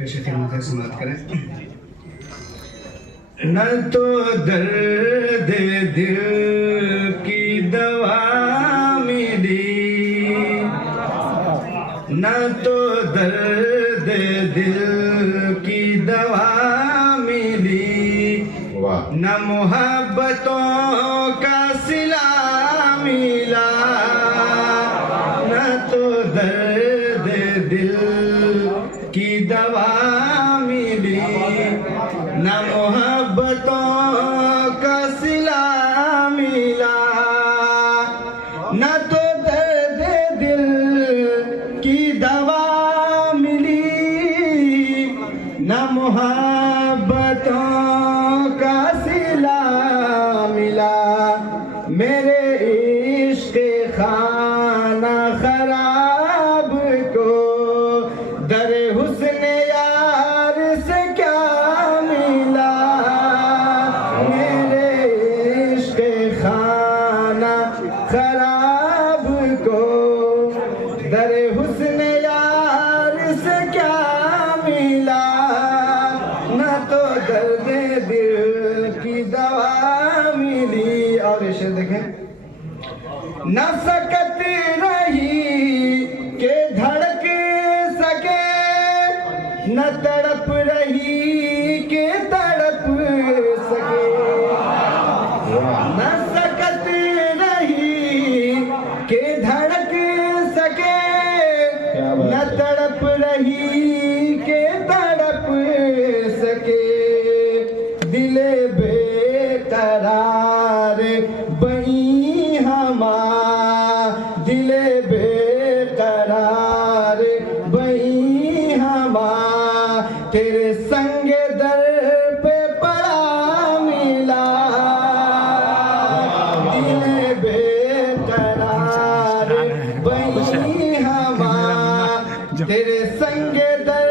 पेश खिदमत समाप्त करें। न तो दर्द दिल की दवा मिली, न तो दर्द दिल की दवा मिली, न मोहब्बतों का सिला मिला, न तो दर्द दिल की दवा मिली, न मोहब्बतों का सिला मिला, न तो दर्द दिल की दवा मिली, न मोहब्बतों का सिला मिला। मेरे इश्क खाना खराब को दर हुस्न यार से क्या मिला, मेरे इश्क खाना खराब को दर हुस्न यार से क्या मिला, न तो दर्द दिल की दवा मिली। और इसे देखें, न सकत रही के धड़क सके, न तड़प रही के तड़प सके, न सकत रही के धड़क सके, न तड़प रही के तड़प सके, दिले बेकरार बही हमा, दिले बेकरार बही हमा, तेरे संग दर पे पड़ा मिला, दिले बेकरार बही हमा, तेरे संग दर